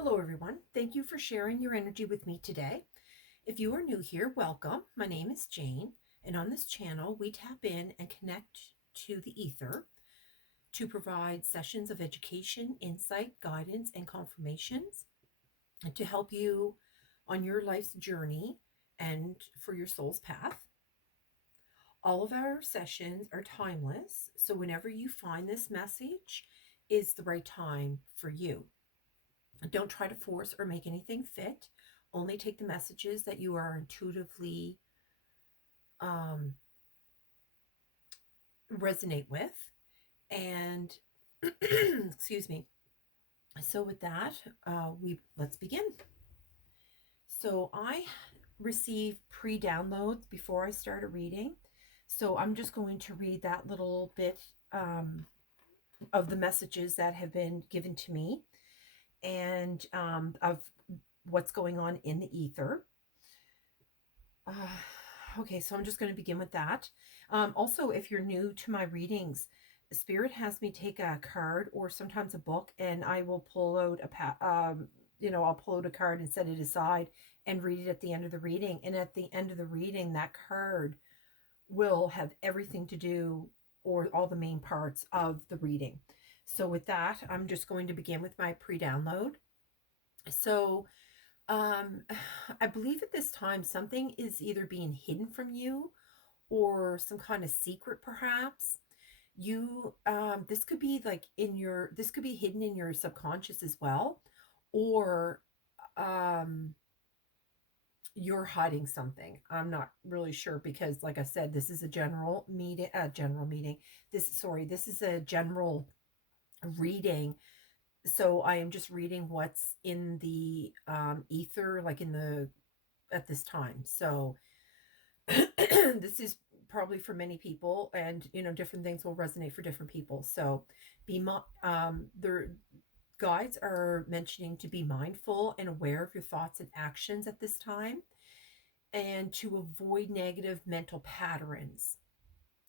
Hello, everyone. Thank you for sharing your energy with me today. If you are new here, welcome. My name is Jane, and on this channel, we tap in and connect to the ether to provide sessions of education, insight, guidance, and confirmations and to help you on your life's journey and for your soul's path. All of our sessions are timeless, so whenever you find this message is the right time for you. Don't try to force or make anything fit. Only take the messages that you are intuitively um, resonate with. And excuse me. So with that, let's begin. So I receive pre-downloads before I start a reading. So I'm just going to read that little bit of the messages that have been given to me and of what's going on in the ether. Okay, so I'm just going to begin with that. Also, if you're new to my readings, Spirit has me take a card or sometimes a book, and I will pull out I'll pull out a card and set it aside and read it at the end of the reading. And at the end of the reading, that card will have everything to do or all the main parts of the reading. So with that, I'm just going to begin with my pre-download. So I believe at this time something is either being hidden from you or some kind of secret, perhaps. This could be this could be hidden in your subconscious as well, or um, you're hiding something. I'm not really sure because, like I said, this is a general meeting. This is a general reading, so I am just reading what's in the ether, like at this time. So this is probably for many people, and different things will resonate for different people. So their guides are mentioning to be mindful and aware of your thoughts and actions at this time, and to avoid negative mental patterns.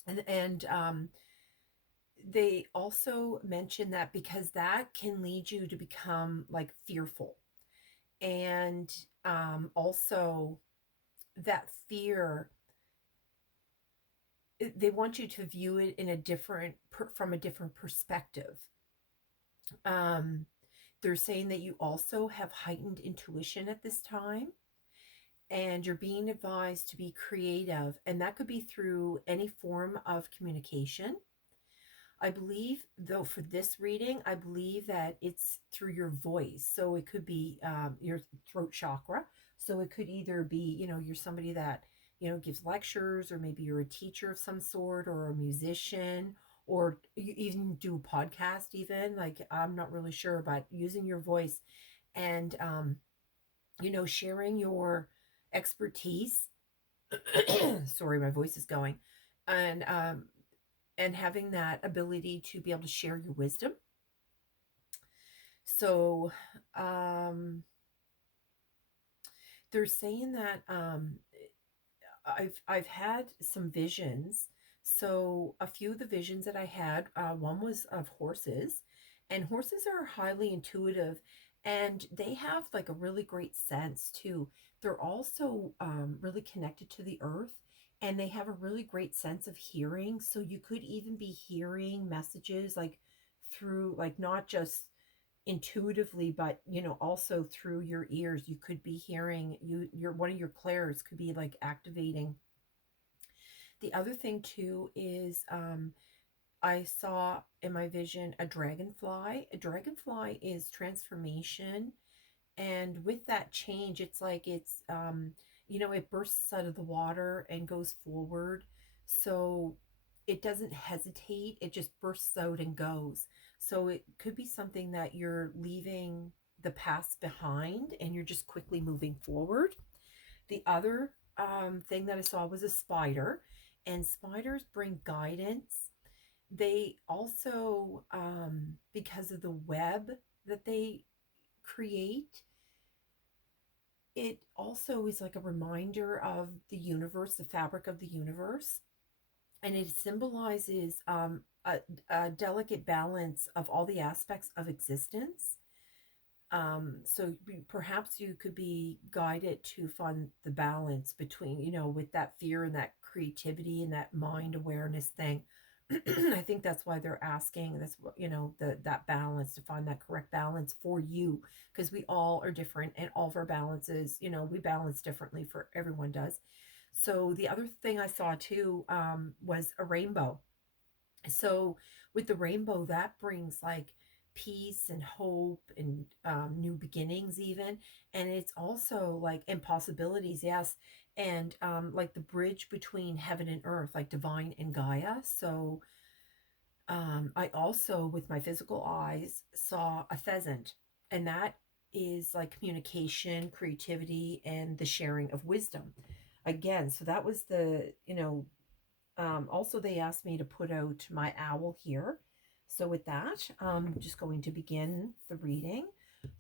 And they also mention that because that can lead you to become like fearful, and also that fear, they want you to view it in from a different perspective. um they're saying that you also have heightened intuition at this time, and you're being advised to be creative, and that could be through any form of communication. I believe, though, for this reading, I believe that it's through your voice. So it could be your throat chakra. So it could either be, you're somebody that, gives lectures, or maybe you're a teacher of some sort, or a musician, or you even do a podcast, even. Like, I'm not really sure, but using your voice and, sharing your expertise. Sorry, my voice is going. And having that ability to be able to share your wisdom. So they're saying that I've had some visions. So a few of the visions that I had, one was of horses, and horses are highly intuitive, and they have like a really great sense too. They're also really connected to the earth, and they have a really great sense of hearing. So you could even be hearing messages like through, like, not just intuitively, but also through your ears. You could be hearing, your one of your clairs could be like activating. The other thing too is I saw in my vision a dragonfly. A dragonfly is transformation, and with that change, it's like it bursts out of the water and goes forward. So it doesn't hesitate, it just bursts out and goes. So it could be something that you're leaving the past behind and you're just quickly moving forward. The other thing that I saw was a spider, and spiders bring guidance. They also, because of the web that they create, it also is like a reminder of the universe, the fabric of the universe. And it symbolizes a delicate balance of all the aspects of existence. So perhaps you could be guided to find the balance between, with that fear and that creativity and that mind awareness thing. I think that's why they're asking. That's what, that balance, to find that correct balance for you, because we all are different, and all of our balances, we balance differently, for everyone does. So the other thing I saw too, was a rainbow. So with the rainbow, that brings like peace and hope and, new beginnings even. And it's also like impossibilities, yes. And, like the bridge between heaven and earth, like divine and Gaia. So, I also, with my physical eyes, saw a pheasant, and that is like communication, creativity, and the sharing of wisdom. Again, so that was also, they asked me to put out my owl here. So with that, I'm just going to begin the reading.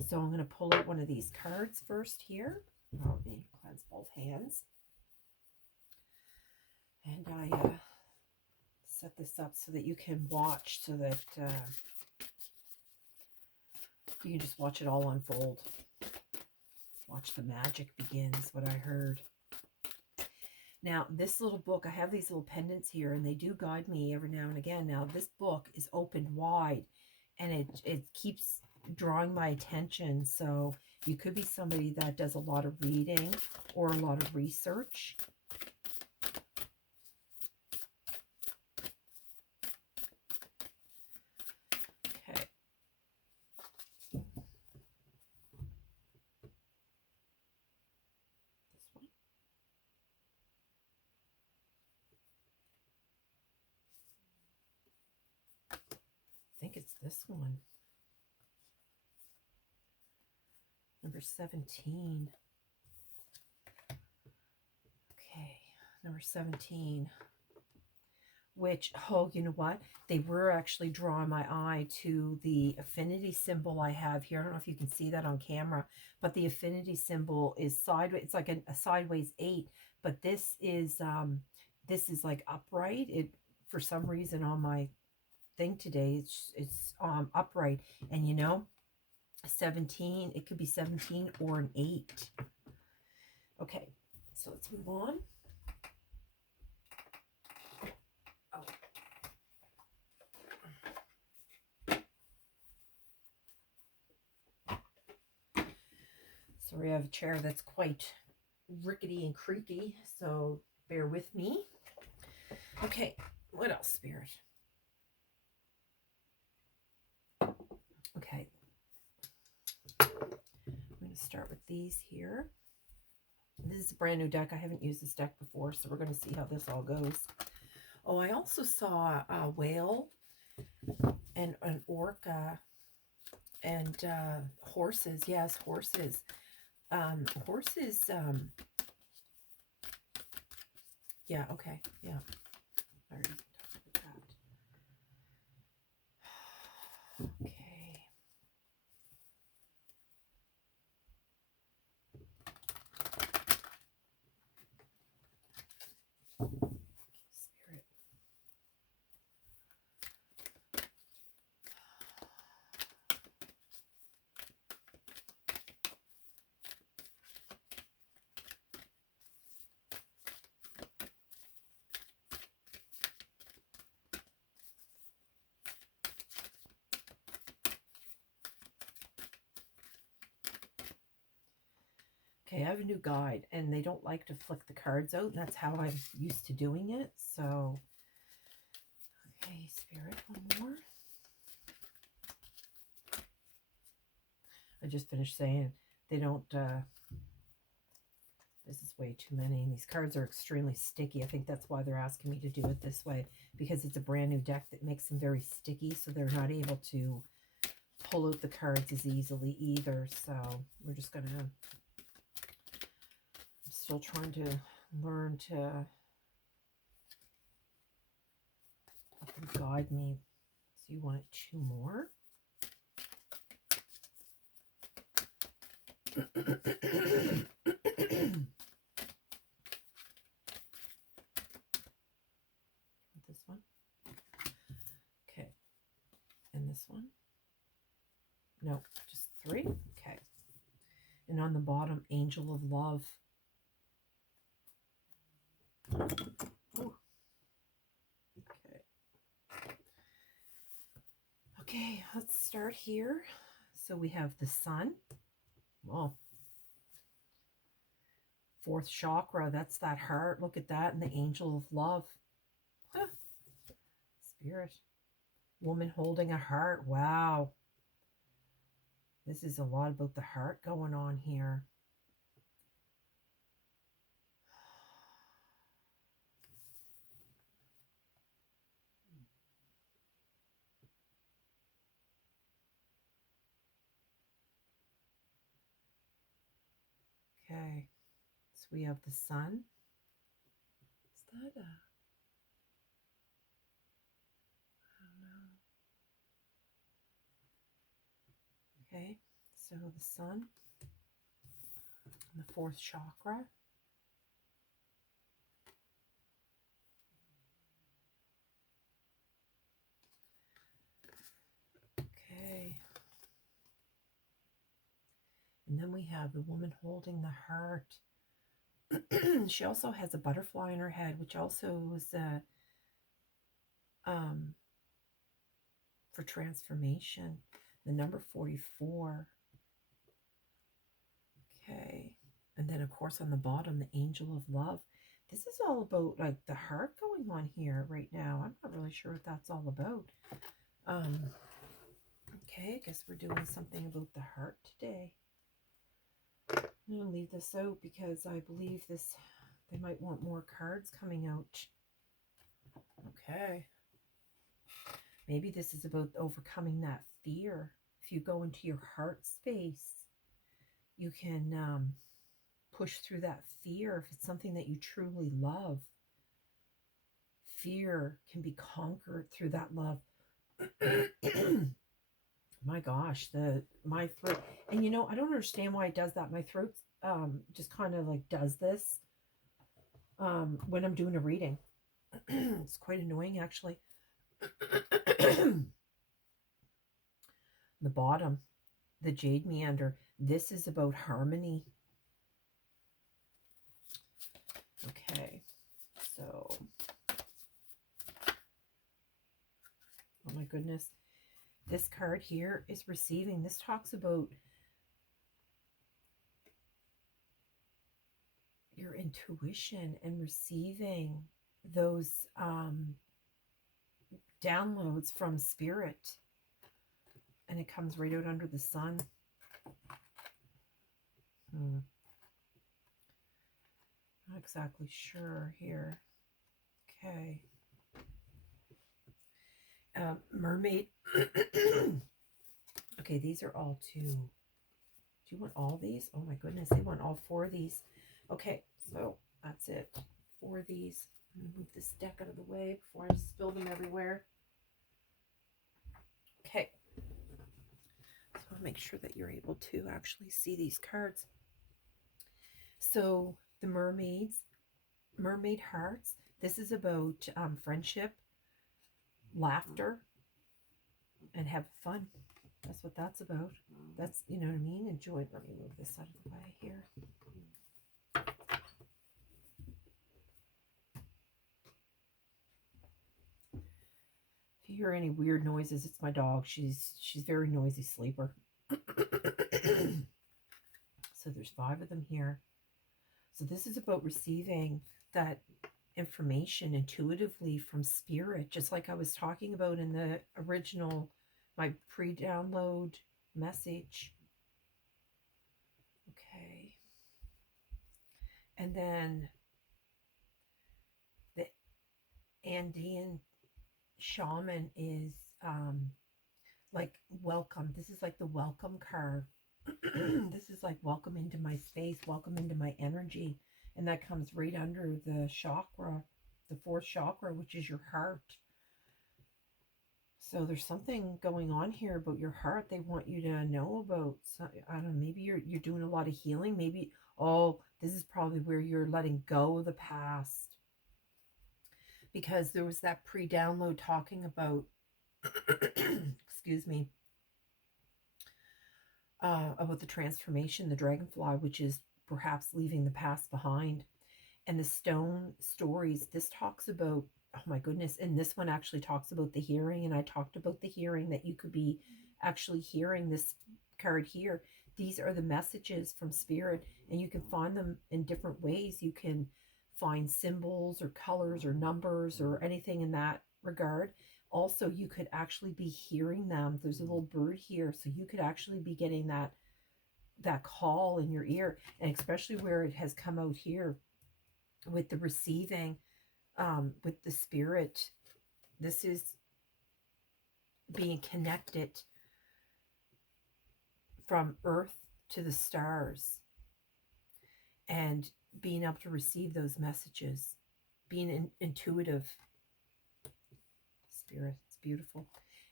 So I'm going to pull out one of these cards first here. Let me cleanse both hands. And I set this up so that you can watch, so that you can just watch it all unfold. Watch the magic begin is what I heard. Now, this little book, I have these little pendants here, and they do guide me every now and again. Now, this book is opened wide, and it keeps drawing my attention. So you could be somebody that does a lot of reading or a lot of research. Okay. This one. I think it's this one. Number 17. Okay, number 17. Which, oh, you know what? They were actually drawing my eye to the affinity symbol I have here. I don't know if you can see that on camera, but the affinity symbol is sideways. It's like a sideways 8, but this is like upright. It, for some reason on my thing today, it's upright, and 17, it could be 17 or an 8. Okay, so let's move on. So we have a chair that's quite rickety and creaky, so bear with me. Okay, what else, Spirit? Okay, I'm going to start with these here. This is a brand new deck. I haven't used this deck before, so we're going to see how this all goes. Oh, I also saw a whale and an orca and horses. Yes, horses. Horses. Yeah, okay, yeah. I already talked about that. Okay. Spirit. Okay, I have a new guide, and they don't like to flick the cards out, and that's how I'm used to doing it. So, okay, Spirit, one more. I just finished saying they don't, this is way too many, and these cards are extremely sticky. I think that's why they're asking me to do it this way, because it's a brand new deck that makes them very sticky, so they're not able to pull out the cards as easily either. So we're just gonna, I'm still trying to learn to let them guide me. So you want 2 more. This one. Okay. And this one. No, just 3. Okay. And on the bottom, angel of love. Ooh. Okay. Okay, let's start here. So we have the sun. Well, fourth chakra, that's that heart. Look at that. And the angel of love. Huh. Spirit. Woman holding a heart. Wow. This is a lot about the heart going on here. Okay. So we have the sun. Is that a... I don't know. Okay. So the sun. And the fourth chakra. Okay. And then we have the woman holding the heart. She also has a butterfly in her head, which also is for transformation. The number 44. Okay. And then, of course, on the bottom, the angel of love. This is all about, like, the heart going on here right now. I'm not really sure what that's all about. Okay, I guess we're doing something about the heart today. I'm going to leave this out because I believe they might want more cards coming out. Okay. Maybe this is about overcoming that fear. If you go into your heart space, you can push through that fear. If it's something that you truly love, fear can be conquered through that love. My gosh, my throat. And you know, I don't understand why it does that. My throat just kind of like does this when I'm doing a reading. It's quite annoying, actually. The bottom, the jade meander. This is about harmony. Okay, so, oh my goodness. This card here is receiving. This talks about your intuition and receiving those downloads from spirit. And it comes right out under the sun. Not exactly sure here. Okay. Mermaid. Okay, these are all two. Do you want all these? Oh my goodness, they want all four of these. Okay, so that's it. Four of these. I'm going to move this deck out of the way before I spill them everywhere. Okay. So I'll make sure that you're able to actually see these cards. So the mermaid hearts. This is about friendship, laughter, and have fun. That's what that's about. That's, you know what I mean? Enjoy. Let me move this out of the way here. If you hear any weird noises, it's my dog. She's very noisy sleeper. So there's 5 of them here. So this is about receiving that information intuitively from spirit, just like I was talking about in the original, my pre-download message. Okay. And then the Andean shaman is like welcome. This is like the welcome card. This is like welcome into my space, welcome into my energy. And that comes right under the chakra, the 4th chakra, which is your heart. So there's something going on here about your heart they want you to know about. So, I don't know, maybe you're doing a lot of healing. Maybe, oh, this is probably where you're letting go of the past. Because there was that pre-download talking about, excuse me, about the transformation, the dragonfly, which is perhaps leaving the past behind. And the stone stories, this talks about, oh my goodness, and this one actually talks about the hearing. And I talked about the hearing, that you could be actually hearing this card here. These are the messages from spirit, and you can find them in different ways. You can find symbols or colors or numbers or anything in that regard. Also, you could actually be hearing them. There's a little bird here, so you could actually be getting that call in your ear, and especially where it has come out here with the receiving, with the spirit. This is being connected from earth to the stars and being able to receive those messages, being intuitive. Spirit, it's beautiful.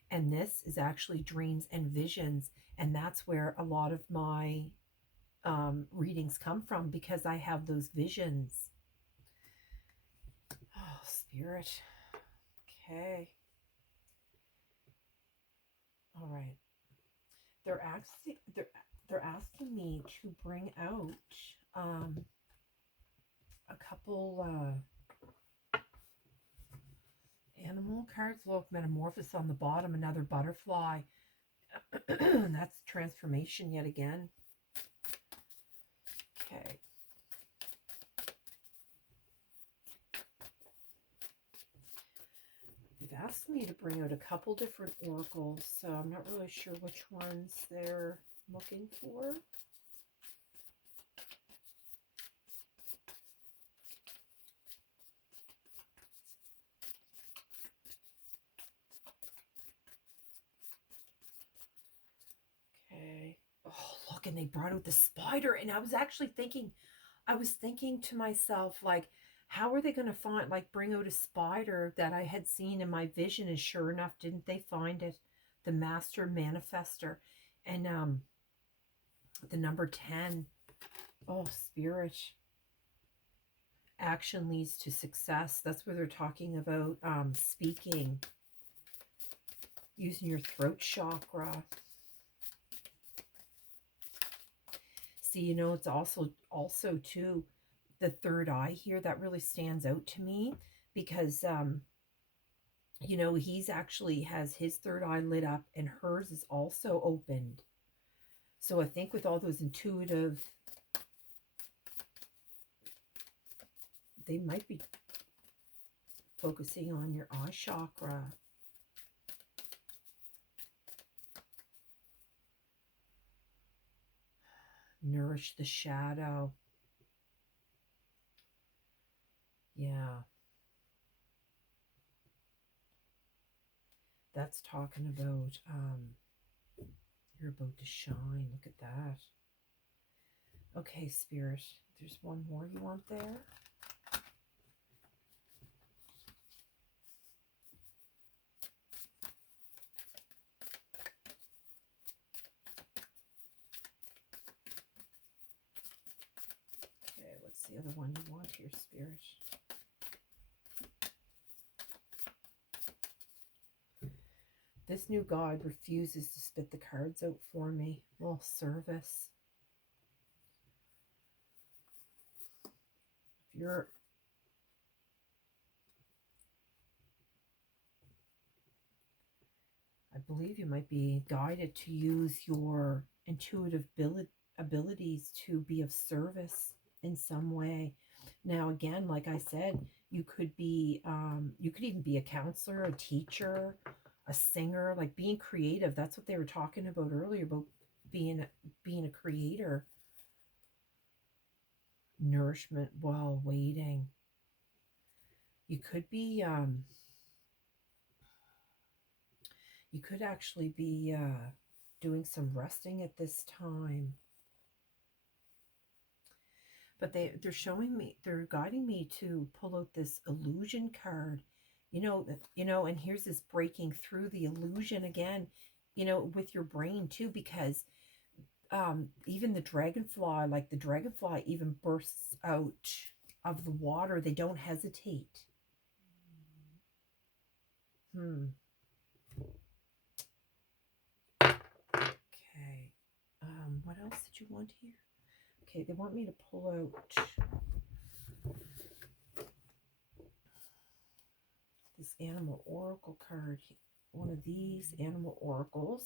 And this is actually dreams and visions, and that's where a lot of my readings come from, because I have those visions. Oh, spirit. Okay. All right. They're asking me to bring out a couple animal cards. Look, Metamorphosis on the bottom, another butterfly. That's transformation yet again. Okay. They've asked me to bring out a couple different oracles, so I'm not really sure which ones they're looking for. Okay. Oh, look, and they brought out the spider, and I was actually thinking, to myself, like, how are they going to find, like, bring out a spider that I had seen in my vision? And sure enough, didn't they find it? The master manifester. And the number 10. Oh, spirit. Action leads to success. That's where they're talking about speaking, using your throat chakra. See, you know, it's also too, the third eye here, that really stands out to me, because you know, he's actually has his third eye lit up, and hers is also opened. So I think with all those intuitive, they might be focusing on your eye chakra. Nourish the shadow. Yeah. That's talking about you're about to shine. Look at that. Okay, spirit. There's one more you want there. Okay, what's the other one you want here, spirit? This new guide refuses to spit the cards out for me. Well, service. If you're I believe you might be guided to use your intuitive abilities to be of service in some way. Now, again, like I said, you could even be a counselor, a teacher, a singer, like being creative. That's what they were talking about earlier, about being a creator. Nourishment while waiting. You could be you could actually be doing some resting at this time. But they're showing me, they're guiding me to pull out this illusion card. You know, and here's this breaking through the illusion again, you know, with your brain too, because even the dragonfly, like the dragonfly even bursts out of the water. They don't hesitate. Okay. what else did you want here? Okay, they want me to pull out this animal oracle card. One of these animal oracles.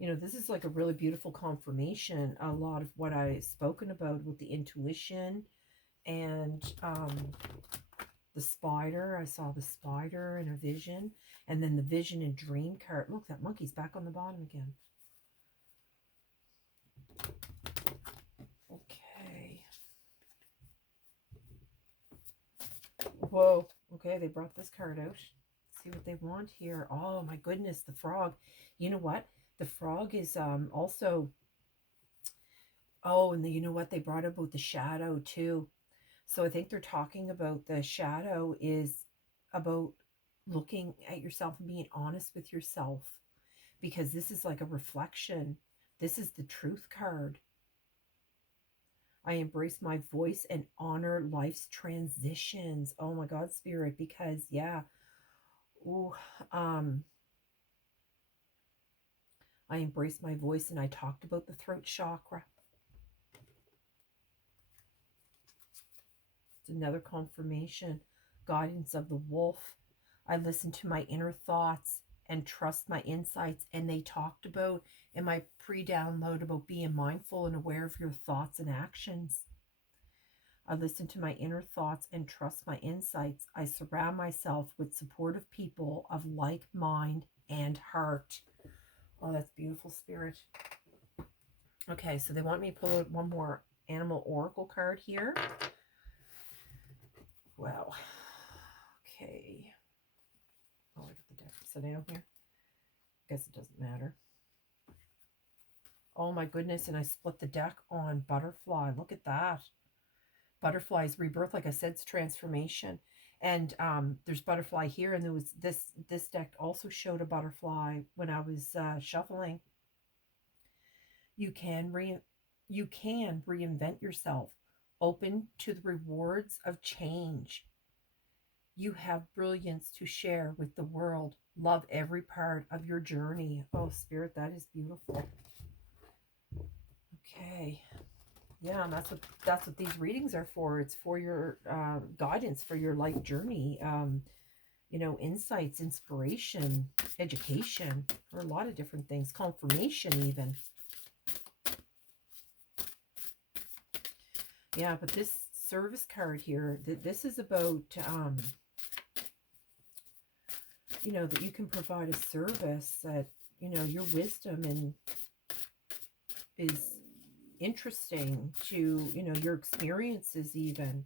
You know, this is like a really beautiful confirmation. A lot of what I've spoken about with the intuition and the spider. I saw the spider in a vision. And then the vision and dream card. Look, that monkey's back on the bottom again. Okay. Whoa. Okay, they brought this card out. Let's see what they want here. Oh, my goodness, the frog. You know what? The frog is also... Oh, and you know what? They brought about the shadow, too. So I think they're talking about the shadow is about looking at yourself and being honest with yourself, because this is like a reflection. This is the truth card. I embrace my voice and honor life's transitions. Oh my God, Spirit, because yeah. Ooh, I embrace my voice, and I talked about the throat chakra. It's another confirmation. Guidance of the wolf. I listen to my inner thoughts and trust my insights. And they talked about in my pre-download about being mindful and aware of your thoughts and actions. I listen to my inner thoughts and trust my insights. I surround myself with supportive people of like mind and heart. Oh, that's beautiful, Spirit. Okay, so they want me to pull out one more animal oracle card here. Wow. Okay. Oh, I got the deck upside down here. Guess it doesn't matter. Oh my goodness, and I split the deck on butterfly. Look at that. Butterfly's rebirth, like I said, it's transformation. And there's butterfly here, and there was this deck also showed a butterfly when I was shuffling. You can reinvent yourself, open to the rewards of change. You have brilliance to share with the world. Love every part of your journey. Oh, Spirit, that is beautiful. Okay. Yeah, and that's what these readings are for. It's for your guidance for your life journey. You know, insights, inspiration, education, for a lot of different things. Confirmation, even. Yeah, but this service card here, this is about, you know, that you can provide a service that, you know, your wisdom and is interesting to, you know, your experiences even.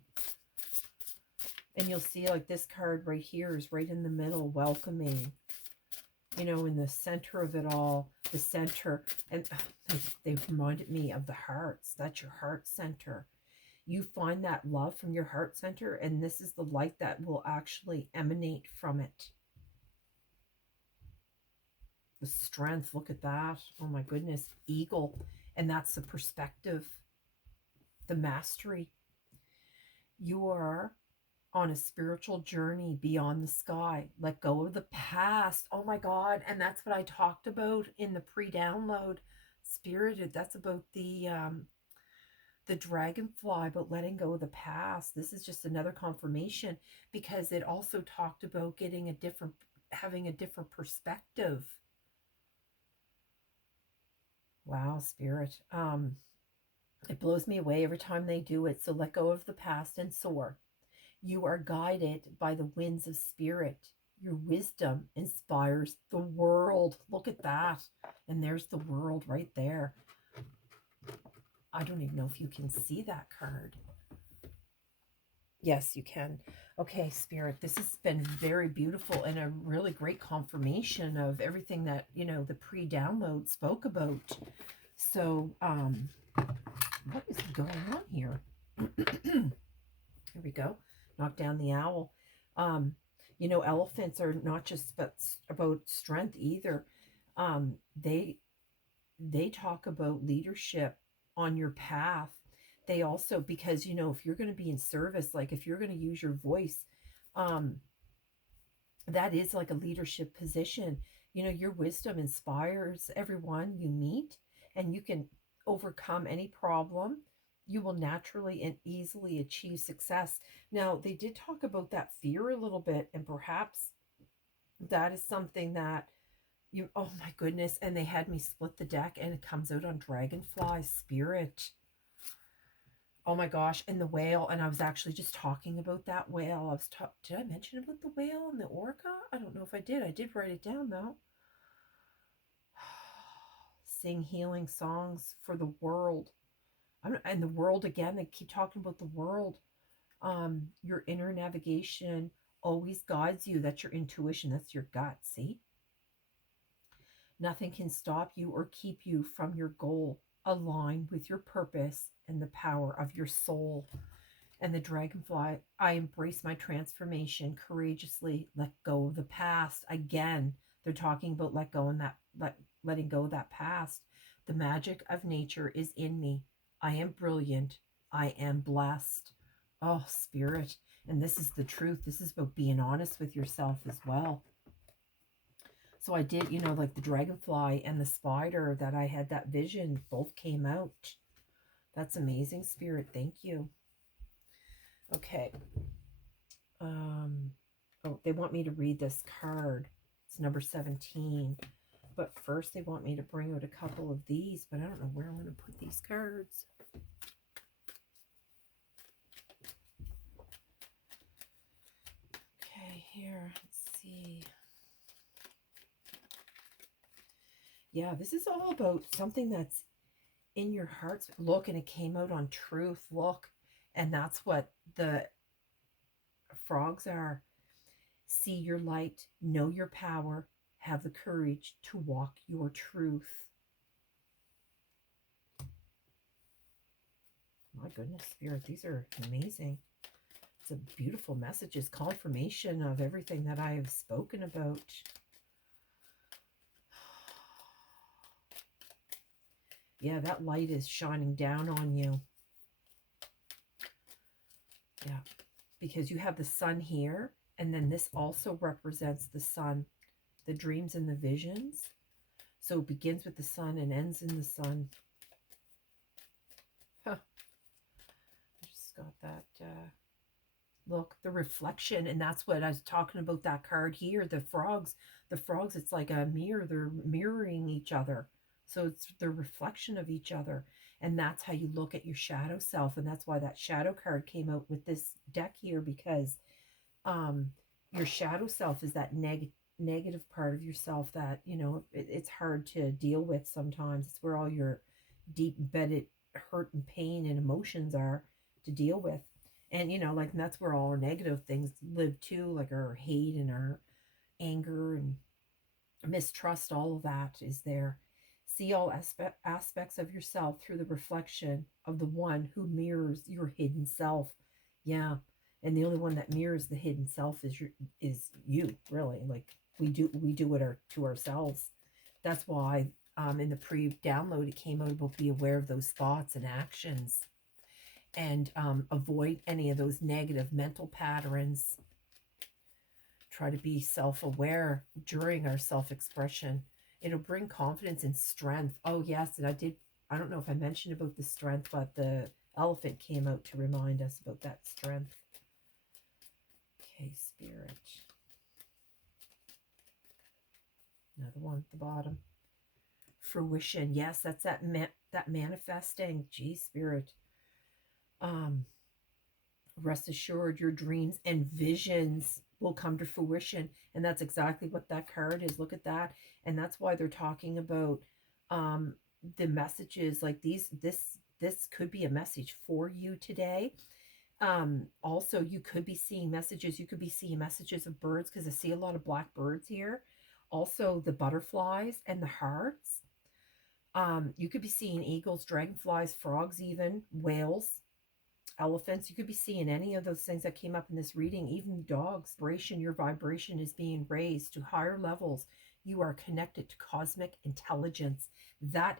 And you'll see like this card right here is right in the middle, welcoming, you know, in the center of it all, the center. And they reminded me of the hearts. That's your heart center. You find that love from your heart center, and this is the light that will actually emanate from it. The strength, look at that. Oh my goodness, eagle. And that's the perspective, the mastery. You are on a spiritual journey beyond the sky. Let go of the past. Oh my God. And that's what I talked about in the pre-download. Spirited, that's about the dragonfly, about letting go of the past. This is just another confirmation, because it also talked about having a different perspective. Wow, Spirit. It blows me away every time they do it. So let go of the past and soar. You are guided by the winds of spirit. Your wisdom inspires the world. Look at that. And there's the world right there. I don't even know if you can see that card. Yes, you can. Okay, Spirit, this has been very beautiful and a really great confirmation of everything that, you know, the pre-download spoke about. So, what is going on here? Here we go. Knock down the owl. You know, elephants are not just about strength either. They talk about leadership on your path. They also, because, you know, if you're going to be in service, like if you're going to use your voice, that is like a leadership position. You know, your wisdom inspires everyone you meet, and you can overcome any problem. You will naturally and easily achieve success. Now, they did talk about that fear a little bit, and perhaps that is something that you, oh my goodness, and they had me split the deck, and it comes out on Dragonfly Spirit. Oh my gosh, and the whale, and I was actually just talking about that whale. Did I mention about the whale and the orca? I don't know if I did. I did write it down though. Sing healing songs for the world. And the world again, they keep talking about the world. Your inner navigation always guides you. That's your intuition, that's your gut. See? Nothing can stop you or keep you from your goal. Align with your purpose and the power of your soul. And the dragonfly, I embrace my transformation courageously. Let go of the past. Again, they're talking about letting go of that past. The magic of nature is in me. I am brilliant. I am blessed. Oh, spirit. And this is the truth. This is about being honest with yourself as well. So I did, you know, like the dragonfly and the spider, that I had that vision, both came out. That's amazing, spirit. Thank you. Okay. Oh, they want me to read this card. It's number 17. But first they want me to bring out a couple of these, but I don't know where I'm going to put these cards. Okay, here, let's see. Yeah, this is all about something that's in your hearts. Look, and it came out on truth. Look, and that's what the frogs are. See your light, know your power, have the courage to walk your truth. My goodness, spirit, these are amazing. It's a beautiful message. It's confirmation of everything that I have spoken about. Yeah, that light is shining down on you. Yeah, because you have the sun here, and then this also represents the sun, the dreams and the visions. So it begins with the sun and ends in the sun. Huh. I just got that. Look, the reflection, and that's what I was talking about, that card here, the frogs. The frogs, it's like a mirror. They're mirroring each other. So it's the reflection of each other. And that's how you look at your shadow self. And that's why that shadow card came out with this deck here, because your shadow self is that negative part of yourself that, you know, it's hard to deal with sometimes. It's where all your deep embedded hurt and pain and emotions are to deal with. And, you know, like, and that's where all our negative things live too, like our hate and our anger and mistrust, all of that is there. See all aspects of yourself through the reflection of the one who mirrors your hidden self. Yeah. And the only one that mirrors the hidden self is you, really. Like, we do it to ourselves. That's why in the pre-download it came out about be aware of those thoughts and actions, and avoid any of those negative mental patterns. Try to be self-aware during our self-expression. It'll bring confidence and strength. Oh, yes, and I don't know if I mentioned about the strength, but the elephant came out to remind us about that strength. Okay, spirit. Another one at the bottom. Fruition. Yes, that's that manifesting. Gee, spirit. Rest assured, your dreams and visions will come to fruition, and that's exactly what that card is. Look at that. And that's why they're talking about the messages like these. This could be a message for you today. Also, you could be seeing messages. You could be seeing messages of birds, because I see a lot of black birds here. Also, the butterflies and the hearts. You could be seeing eagles, dragonflies, frogs, even whales, elephants. You could be seeing any of those things that came up in this reading, even dogs. Your vibration is being raised to higher levels. You are connected to cosmic intelligence. That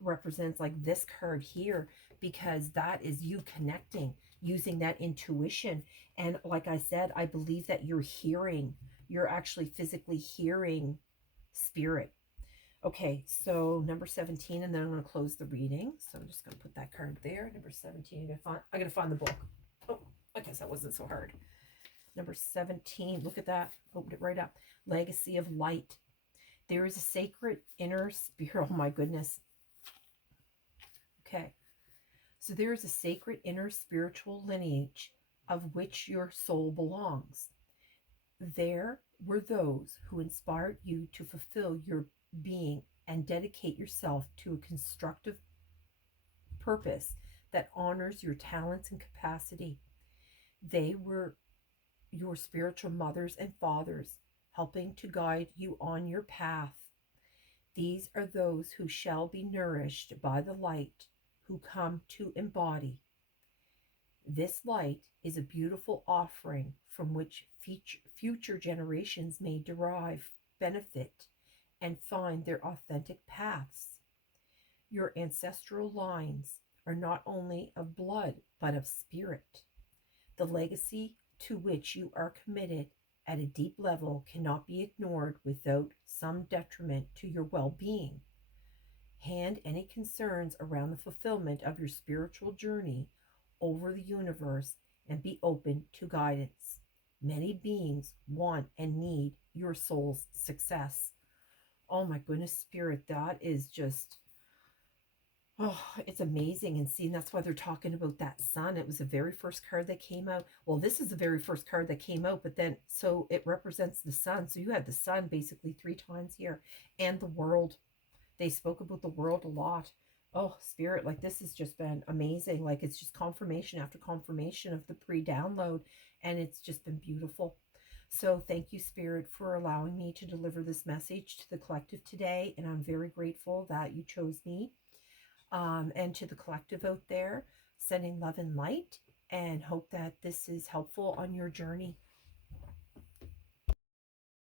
represents like this card here, because that is you connecting. using that intuition. And like I said, I believe that you're actually physically hearing spirit. Okay, so number 17, and then I'm going to close the reading. So I'm just going to put that card there. Number 17, I got to find the book. Oh, I guess that wasn't so hard. Number 17, look at that. Opened it right up. Legacy of light. There is a sacred inner spirit. Oh my goodness. Okay. So there is a sacred inner spiritual lineage of which your soul belongs. There were those who inspired you to fulfill your being and dedicate yourself to a constructive purpose that honors your talents and capacity. They were your spiritual mothers and fathers, helping to guide you on your path. These are those who shall be nourished by the light, who come to embody. This light is a beautiful offering from which future generations may derive benefit and find their authentic paths. Your ancestral lines are not only of blood, but of spirit. The legacy to which you are committed at a deep level cannot be ignored without some detriment to your well being. Hand any concerns around the fulfillment of your spiritual journey over the universe and be open to guidance. Many beings want and need your soul's success. Oh my goodness, Spirit, that is just, oh, it's amazing. And seeing that's why they're talking about that sun. It was the very first card that came out. Well, this is the very first card that came out, but then, so it represents the sun. So you had the sun basically 3 times here, and the world. They spoke about the world a lot. Oh, Spirit, like this has just been amazing. Like it's just confirmation after confirmation of the pre-download, and it's just been beautiful. So thank you, Spirit, for allowing me to deliver this message to the collective today, and I'm very grateful that you chose me. And to the collective out there, sending love and light, and hope that this is helpful on your journey.